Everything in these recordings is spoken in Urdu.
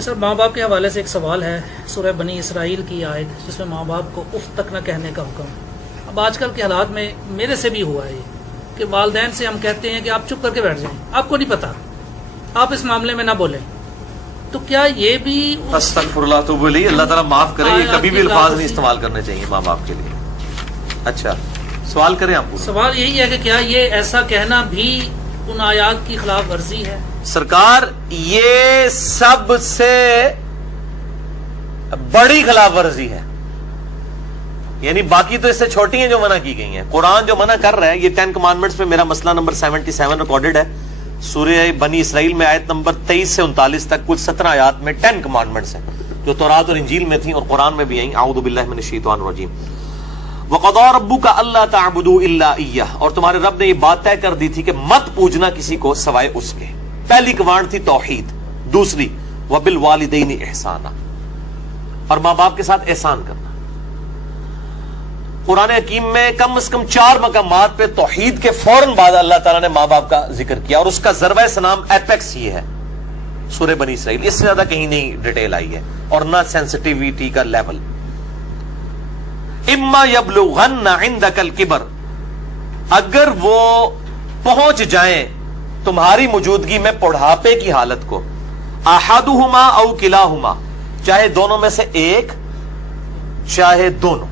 سر ماں باپ کے حوالے سے ایک سوال ہے، سورہ بنی اسرائیل کی آیت جس میں ماں باپ کو اف تک نہ کہنے کا حکم۔ اب آج کل کے حالات میں میرے سے بھی ہوا ہے یہ کہ والدین سے ہم کہتے ہیں کہ آپ چپ کر کے بیٹھ جائیں، آپ کو نہیں پتا، آپ اس معاملے میں نہ بولیں، تو کیا یہ بھی استغفر اللہ توب الیہ، اللہ تعالیٰ معاف کرے، یہ کبھی بھی الفاظ نہیں استعمال کرنے چاہیے ماں باپ کے لیے۔ اچھا سوال کریں آپ پورا۔ سوال یہی ہے کہ کیا یہ ایسا کہنا بھی ان آیات کی خلاف ورزی ہے؟ سرکار یہ سب سے بڑی خلاف ورزی ہے، یعنی باقی تو اس سے چھوٹی ہیں جو منع کی گئی ہیں۔ قرآن جو منع کر رہا ہے، یہ 10 کمانڈمنٹس میں میرا مسئلہ نمبر 77 ریکارڈڈ ہے، سورہ بنی اسرائیل میں آیت نمبر 23 سے 39 تک کل 17 آیات میں 10 کمانڈمنٹس ہیں جو تورات اور انجیل میں تھیں اور قرآن میں بھی آئیں۔ اعوذ باللہ من الشیطان الرجیم۔ وَقَضَىٰ رَبُّكَ أَلَّا تَعْبُدُوا إِلَّا إِيَّهُ، اور تمہارے رب نے یہ بات طے کر دی تھی کہ مت پوجنا کسی کو سوائے اس کے۔ پہلی کمانڈ تھی توحید، دوسری وَبِالْوَالِدَيْنِ إِحْسَانًا، اور ماں باپ کے ساتھ احسان کرنا۔ قرآن حکیم میں کم از کم 4 مقامات پہ توحید کے فوراً بعد اللہ تعالیٰ نے ماں باپ کا ذکر کیا، اور اس کا ضربہ سنام ایپیکس یہ ہے سورہ بنی اسرائیل، اس سے زیادہ کہیں نہیں ڈیٹیل آئی ہے اور نہ سینسٹیویٹی کا لیول۔ اما یبلغن عندک الکبر، اگر وہ پہنچ جائیں تمہاری موجودگی میں بڑھاپے کی حالت کو، احدہما او کلاہما، چاہے دونوں میں سے ایک چاہے دونوں۔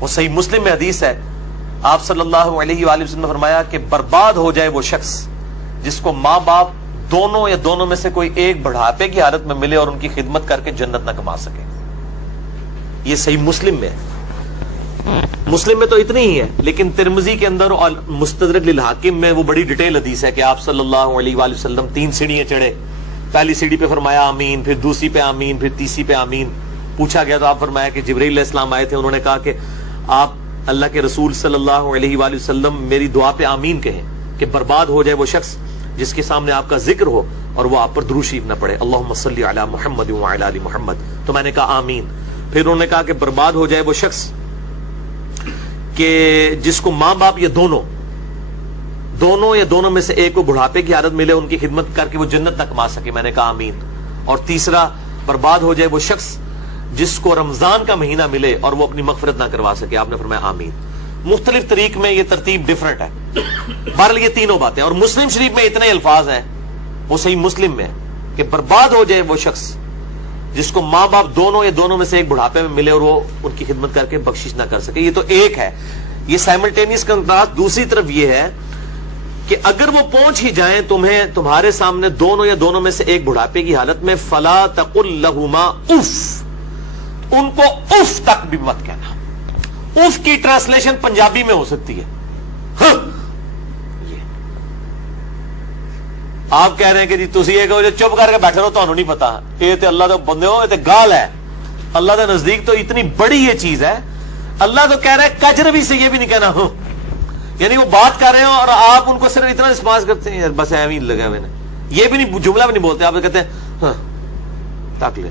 وہ صحیح مسلم میں حدیث ہے، آپ صلی اللہ علیہ وآلہ وسلم نے فرمایا کہ برباد ہو جائے وہ شخص جس کو ماں باپ دونوں یا دونوں میں سے کوئی ایک بڑھاپے کی حالت میں ملے اور ان کی خدمت کر کے جنت نہ کما سکے۔ یہ صحیح مسلم میں ہے، مسلم میں تو اتنی ہی ہے، لیکن ترمذی کے اندر اور مستدرک للحاکم میں وہ بڑی ڈیٹیل حدیث ہے کہ آپ صلی اللہ علیہ وآلہ وسلم 3 سیڑھیاں چڑھے، پہلی سیڑھی پہ فرمایا آمین، پھر دوسری پہ آمین، پھر تیسری پہ آمین۔ پوچھا گیا تو آپ فرمایا کہ جبرائیل علیہ السلام آئے تھے، انہوں نے کہا کہ آپ اللہ کے رسول صلی اللہ علیہ وآلہ وسلم میری دعا پہ آمین کہیں کہ برباد ہو جائے وہ شخص جس کے سامنے آپ کا ذکر ہو اور وہ آپ پر درود شریف نہ پڑھے، اللہم صلی علی محمد وعلی آل محمد۔ تو میں نے کہا آمین۔ پھر انہوں نے کہا کہ برباد ہو جائے وہ شخص کہ جس کو ماں باپ یا دونوں یا دونوں میں سے ایک کو بڑھاپے کی حالت ملے، ان کی خدمت کر کے وہ جنت نہ کما سکے، میں نے کہا آمین۔ اور تیسرا، برباد ہو جائے وہ شخص جس کو رمضان کا مہینہ ملے اور وہ اپنی مغفرت نہ کروا سکے، آپ نے فرمایا آمین۔ مختلف طریق میں یہ ترتیب ڈیفرنٹ ہے، بہرحال یہ تینوں باتیں۔ اور مسلم شریف میں اتنے الفاظ ہیں، وہ صحیح مسلم میں کہ برباد ہو جائے وہ شخص جس کو ماں باپ دونوں یا دونوں میں سے ایک بڑھاپے میں ملے اور وہ ان کی خدمت کر کے بخشش نہ کر سکے۔ یہ تو ایک ہے، یہ سائملٹینیس کنٹراسٹ۔ دوسری طرف یہ ہے کہ اگر وہ پہنچ ہی جائیں تمہارے سامنے دونوں یا دونوں میں سے ایک بڑھاپے کی حالت میں، فلا تقل لہما اف، ان کو اف تک بھی مت کہنا۔ اف کی ٹرانسلیشن پنجابی میں ہو سکتی ہے ہاں۔ یہ آپ کہہ رہے ہیں کہ جی تسی یہ کہو چپ کر کے بیٹھے رہو، تمہیں نہیں پتا، یہ تے اللہ دے بندے ہو، یہ تے گال ہے، اللہ دے نزدیک تو اتنی بڑی یہ چیز ہے۔ اللہ تو کہہ رہا ہے کجروی سے یہ بھی نہیں کہنا ہاں، یعنی وہ بات کر رہے ہیں اور آپ ان کو صرف اتنا رسپانس کرتے ہیں بس ایویں ہی لگے ہوئے، یہ بھی نہیں، جملہ بھی نہیں بولتے، آپ کہتے ہیں ہاں تک لے،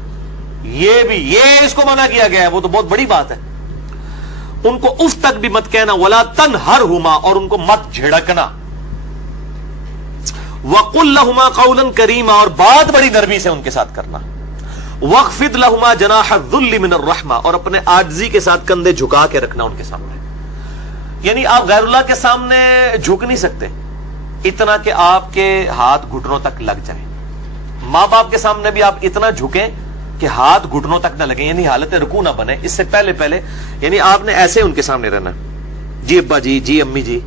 یہ اس کو منع کیا گیا ہے، وہ تو بہت بڑی بات ہے۔ ان کو اف تک بھی مت کہنا، ولا تنہرہما، اور ان کو مت جھڑکنا، وقل لہما قولا کریما، اور بات بڑی نرمی سے ان کے ساتھ کرنا، واخفض لہما جناح الذل من الرحمہ، اور اپنے عاجزی کے ساتھ کندھے جھکا کے رکھنا ان کے سامنے۔ یعنی آپ غیر اللہ کے سامنے جھک نہیں سکتے اتنا کہ آپ کے ہاتھ گھٹنوں تک لگ جائیں، ماں باپ کے سامنے بھی آپ اتنا جھکیں کہ ہاتھ گھٹنوں تک نہ لگیں، یعنی حالت رکوع نہ بنے۔ اس سے پہلے یعنی آپ نے ایسے ان کے سامنے رہنا، جی ابا جی، جی امی جی،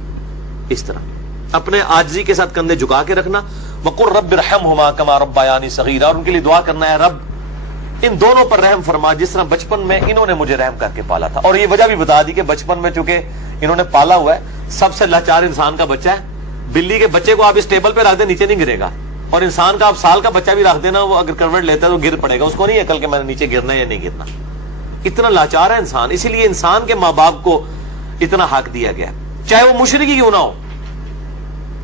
اس طرح اپنے عاجزی کے ساتھ کندھے جھکا کے رکھنا۔ وقل رب ارحمہما کما ربیانی صغیرا، اور ان کے لیے دعا کرنا ہے رب ان دونوں پر رحم فرما جس طرح بچپن میں انہوں نے مجھے رحم کر کے پالا تھا۔ اور یہ وجہ بھی بتا دی کہ بچپن میں چونکہ انہوں نے پالا ہوا ہے، سب سے لاچار انسان کا بچہ ہے۔ بلی کے بچے کو آپ اس ٹیبل پہ رکھ دیں نیچے نہیں گرے گا، اور انسان کا آپ سال کا بچہ بھی رکھ دینا، وہ اگر کروٹ لیتا ہے تو گر پڑے گا، اس کو نہیں عقل کہ میں نے نیچے گرنا ہے یا نہیں گرنا۔ اتنا لاچار ہے انسان، اسی لیے انسان کے ماں باپ کو اتنا حق دیا گیا، چاہے وہ مشرک ہی کیوں نہ ہو۔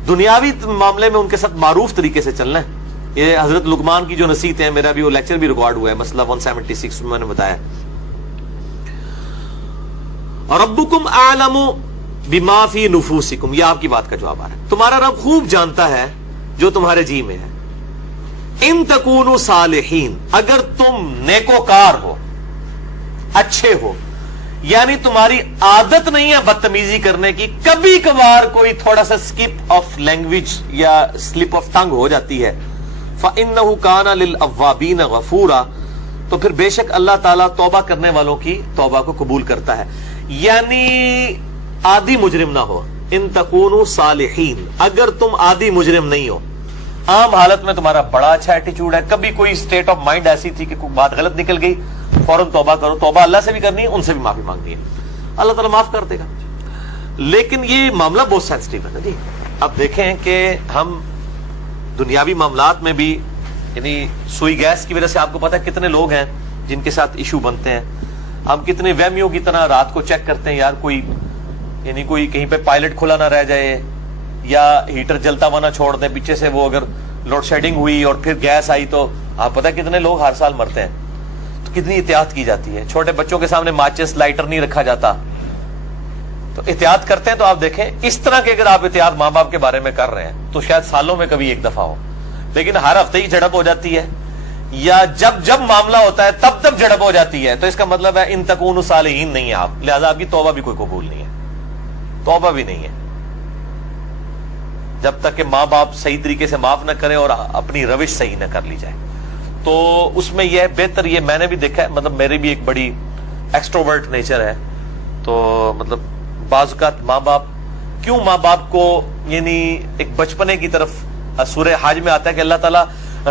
دنیاوی معاملے میں ان کے ساتھ معروف طریقے سے چلنا ہے۔ یہ حضرت لقمان کی جو نصیحت ہے، میرا بھی وہ لیکچر بھی ریکارڈ ہوا ہے، مسئلہ 176 میں نے بتایا۔ ربکم اعلم بما فی نفوسکم، یہ آپ کی بات کا جواب آ رہا ہے، تمہارا رب خوب جانتا ہے جو تمہارے جی میں ہے۔ ان تکونوا صالحین، اگر تم نیکوکار ہو، اچھے ہو، یعنی تمہاری عادت نہیں ہے بدتمیزی کرنے کی، کبھی کبھار کوئی تھوڑا سا سکپ آف لینگویج یا سلپ آف ٹنگ ہو جاتی ہے، فَإِنَّهُ كَانَ لِلْأَوَّابِينَ غَفُورًا، تو پھر بے شک اللہ تعالیٰ توبہ کرنے والوں کی توبہ کو قبول کرتا ہے. یعنی عادی مجرم نہ ہو. ان تکونوا صالحین، اگر تم عادی مجرم نہیں ہو، عام حالت میں تمہارا بڑا اچھا ایٹیچیوڈ ہے، کبھی کوئی اسٹیٹ آف مائنڈ ایسی تھی کہ کوئی بات غلط نکل گئی، فوراً توبہ کرو. توبہ اللہ سے بھی کرنی ہے، ان سے بھی معافی مانگنی ہے، اللہ تعالیٰ معاف کر دے گا. لیکن یہ معاملہ بہت سینسٹیو ہے نا جی. اب دیکھیں کہ ہم دنیاوی معاملات میں بھی، یعنی سوئی گیس کی وجہ سے آپ کو پتا ہے کتنے لوگ ہیں جن کے ساتھ ایشو بنتے ہیں. ہم کتنے وہمیوں کی طرح رات کو چیک کرتے ہیں، یار کوئی یعنی کوئی کہیں پہ پائلٹ کھلا نہ رہ جائے، یا ہیٹر جلتا ہوا نہ چھوڑ دیں پیچھے سے، وہ اگر لوڈ شیڈنگ ہوئی اور پھر گیس آئی تو آپ پتہ کتنے لوگ ہر سال مرتے ہیں. تو کتنی احتیاط کی جاتی ہے. چھوٹے بچوں کے سامنے ماچس لائٹر نہیں رکھا جاتا، تو احتیاط کرتے ہیں. تو آپ دیکھیں اس طرح کے اگر آپ احتیاط ماں باپ کے بارے میں کر رہے ہیں تو شاید سالوں میں کبھی ایک دفعہ ہو، لیکن ہر ہفتے ہی جھڑپ ہو جاتی ہے، یا جب معاملہ ہوتا ہے تب جھڑپ ہو جاتی ہے، تو اس کا مطلب ہے ان تکونوا صالحین نہیں ہے آپ، لہذا آپ کی توبہ بھی کوئی قبول نہیں ہے. توبہ بھی نہیں ہے جب تک کہ ماں باپ صحیح طریقے سے معاف نہ کریں اور اپنی روش صحیح نہ کر لی جائے. تو اس میں یہ بہتر، یہ میں نے بھی دیکھا ہے، مطلب میری بھی ایک بڑی ایکسٹروورٹ نیچر ہے، تو مطلب بعض اوقات ماں باپ کو یعنی ایک بچپنے کی طرف، سورہ حج میں آتا ہے کہ اللہ تعالیٰ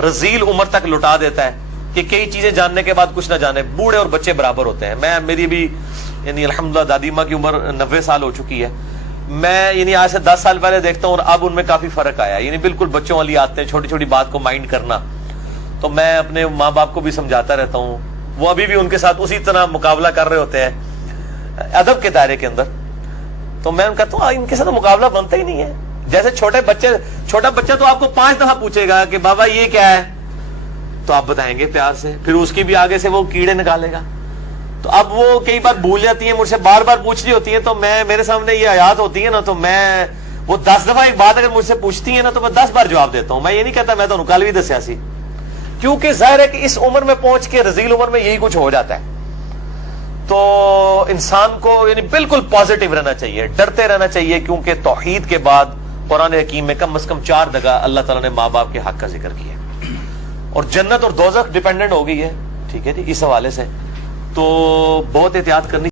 رذیل عمر تک لٹا دیتا ہے کہ کئی چیزیں جاننے کے بعد کچھ نہ جانے. بوڑھے اور بچے برابر ہوتے ہیں. میری بھی یعنی الحمدللہ دادی ماں کی عمر 90 سال ہو چکی ہے. میں یعنی آج سے 10 سال پہلے دیکھتا ہوں اور اب ان میں کافی فرق آیا. یعنی بالکل بچوں والی آتے ہیں، چھوٹی چھوٹی بات کو مائنڈ کرنا. تو میں اپنے ماں باپ کو بھی سمجھاتا رہتا ہوں، وہ ابھی بھی ان کے ساتھ اسی طرح مقابلہ کر رہے ہوتے ہیں ادب کے دائرے کے اندر. تو میں کہتا ہوں ان کے ساتھ مقابلہ بنتا ہی نہیں ہے. جیسے چھوٹا بچہ تو آپ کو 5 دفعہ پوچھے گا کہ بابا یہ کیا ہے، تو آپ بتائیں گے پیار سے، پھر اس کی بھی آگے سے وہ کیڑے نکالے گا. تو اب وہ کئی بار بھول جاتی ہیں، مجھ سے بار بار پوچھ رہی ہوتی ہیں، تو میرے سامنے یہ آیات ہوتی ہے نا، تو میں وہ 10 دفعہ ایک بات اگر مجھ سے پوچھتی ہیں نا تو میں 10 بار جواب دیتا ہوں. میں یہ نہیں کہتا میں تو کل بھی دسیا سی، کیونکہ ظاہر ہے کہ اس عمر میں پہنچ کے رذیل عمر میں یہی کچھ ہو جاتا ہے. تو انسان کو یعنی بالکل پازیٹیو رہنا چاہیے، ڈرتے رہنا چاہیے، کیونکہ توحید کے بعد قرآن حکیم میں کم از کم 4 جگہ اللہ تعالیٰ نے ماں باپ کے حق کا ذکر کیا ہے، اور جنت اور دوزخ ڈیپینڈنٹ ہو گئی ہے. ٹھیک ہے جی، اس حوالے سے تو بہت احتیاط کرنی